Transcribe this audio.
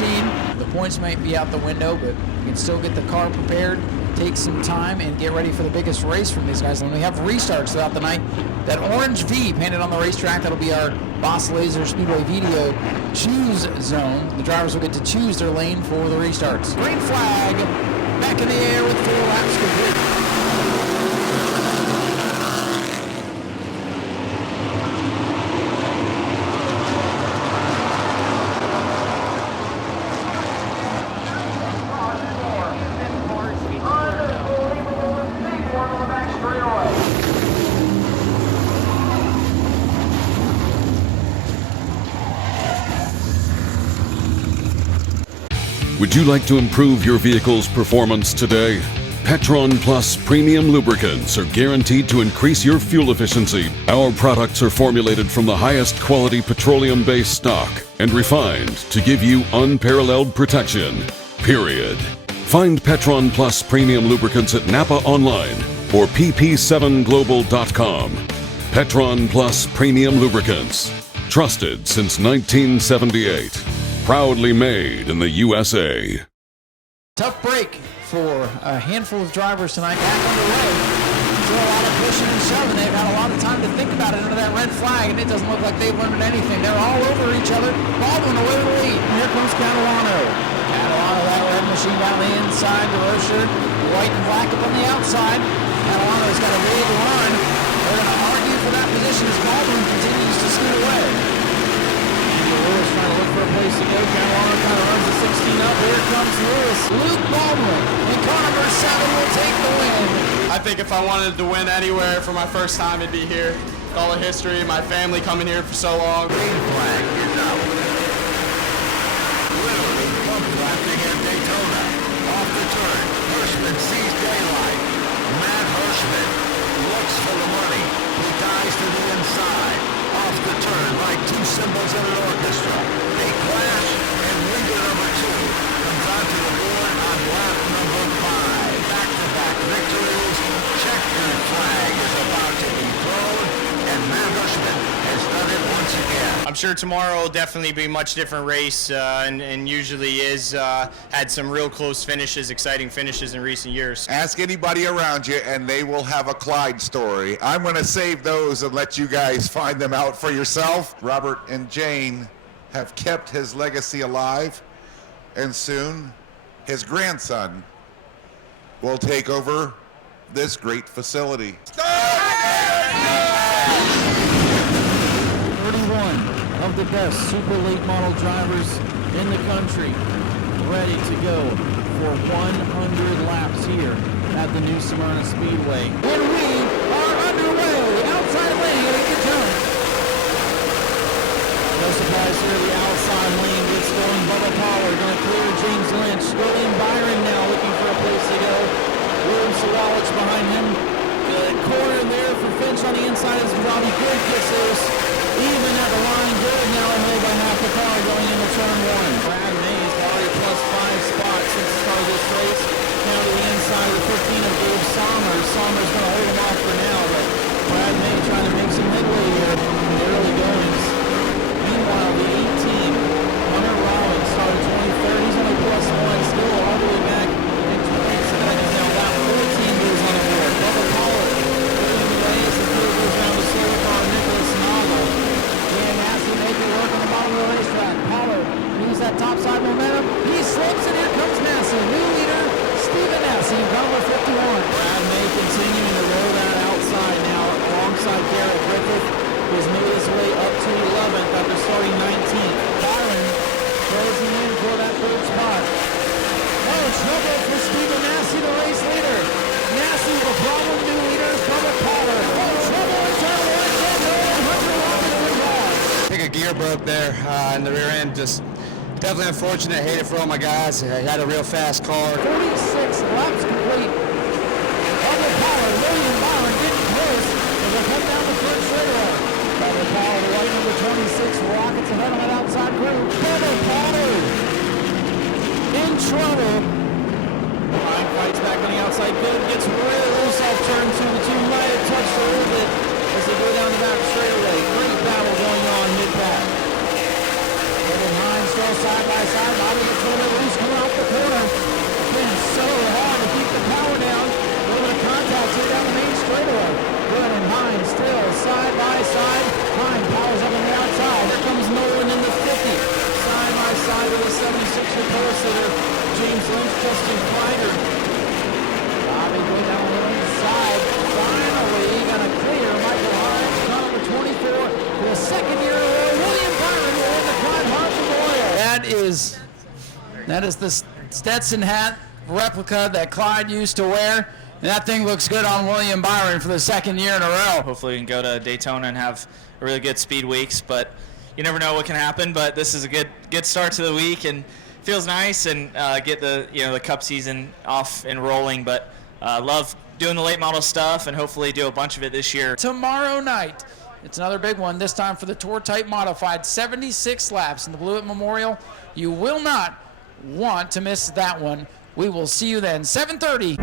machine. The points might be out the window, but you can still get the car prepared, take some time, and get ready for the biggest race from these guys. And we have restarts throughout the night. That orange V painted on the racetrack, that'll be our Boss Laser Speedway Video choose zone. The drivers will get to choose their lane for the restarts. Green flag back in the air with 4 laps complete. Would you like to improve your vehicle's performance today? PETRON Plus premium lubricants are guaranteed to increase your fuel efficiency. Our products are formulated from the highest quality petroleum-based stock and refined to give you unparalleled protection. Period. Find PETRON Plus premium lubricants at Napa online or pp7global.com. PETRON Plus premium lubricants. Trusted since 1978. Proudly made in the USA. Tough break for a handful of drivers tonight. Back underway. Still a lot of pushing and shoving. They've had a lot of time to think about it under that red flag, and it doesn't look like they've learned anything. They're all over each other. Baldwin away to the lead. And here comes Catalano. Catalano, that red machine down the inside. DeRocher, white and black up on the outside. Catalano's got a big run. They're going to argue for that position as Baldwin continues to scoot away. Lewis trying to look for a place to go. Catalano kind of runs the 16 up. Here comes Lewis. Luke Baldwin in car number 7 will take the win. I think if I wanted to win anywhere for my first time, it'd be here. With all the history, my family coming here for so long. Green flag is out. Literally bump drafting at Daytona. Off the turn, Hirschman sees daylight. Matt Hirschman looks for the money. He dives to the inside. Off the turn like two cymbals in an orchestra. They clash, and leader number 2 comes onto the board on lap number 5. Back-to-back victories. Checkered flag is about to be thrown, and Matt Hirschman has done it once again. I'm sure tomorrow will definitely be a much different race, and usually is. Had some real close finishes, exciting finishes in recent years. Ask anybody around you, and they will have a Clyde story. I'm going to save those and let you guys find them out for yourself. Robert and Jane have kept his legacy alive, and soon his grandson will take over this great facility. 31 of the best super late model drivers in the country ready to go for 100 laps here at the new Smyrna Speedway. And we are underway. Outside lane, a good jump. No surprise here, the outside lane gets going. Bubba Pollard going to clear James Lynch. William Byron now looking for a place to go. William Sawalich behind him. Good corner there for Finch on the inside as Robbie Good gets loose. Even at the line, Good now ahead by half the car going into turn 1. Brad Mays already plus 5 spots since the start of this race. Now to the inside of the 15 of Dave Sommers. Sommers going to hold him off for now, but Brad May trying to make some headway here in the early goings. Meanwhile, the 18, Hunter Rollins started 23rd. He's only plus 1, still all the way back in 22nd. Now lap 14 goes on the board. Bubba Pollard leading the race and goes down to slow car Nicholas Noggle. Dan Massey making it work on the bottom of the racetrack. Pollard use that topside momentum. He slips and here comes Massey. New leader, Stephen Massey, number 51. Brad May continuing to roll that outside now alongside Garrett Griffith, who's made his way up to 11th after starting 19th. Byron closing in for that 3rd spot. Oh, trouble for Stephen Massey, the race leader. Massey, the problem new leader, is Bubba Pollard. Oh, trouble in turn 1. Hunter Rollins is off. I think a gear broke there in the rear end. Just definitely unfortunate. Hate it for all my guys. I had a real fast car. 46 laps complete. Bubba Pollard, William Byron getting close as they come down the first straightaway. Bubba Pollard, white number 26, rockets ahead on that outside group. Bubba Pollard in trouble. Ryan fights back on the outside. Good gets really loose off turn 2. The two might have touched a little bit as they go down the back straightaway. Great battle going on mid-pack. Kevin Hines still side by side. Bobby gets a little bit loose coming off the corner. Again, so hard to keep the power down. A little bit of contact here down the main straightaway. Good and Hine still side by side. Hine powers up on the outside. Here comes Nolan in the 50. Side by side with a 76er pole sitter. James Lynch, Justin Kreider. Bobby going down the inside. Finally gonna clear Michael Hines, car number 24 for the second year in a row. William Byron will win the Clyde Harp Memorial. That is the Stetson hat replica that Clyde used to wear. And that thing looks good on William Byron for the second year in a row. Hopefully we can go to Daytona and have a really good speed weeks, but you never know what can happen. But this is a good start to the week and feels nice, and get the Cup season off and rolling. But love doing the late model stuff, and hopefully do a bunch of it this year. Tomorrow night, it's another big one, this time for the Tour Type Modified, 76 laps in the Blewett Memorial. You will not want to miss that one. We will see you then, 7:30.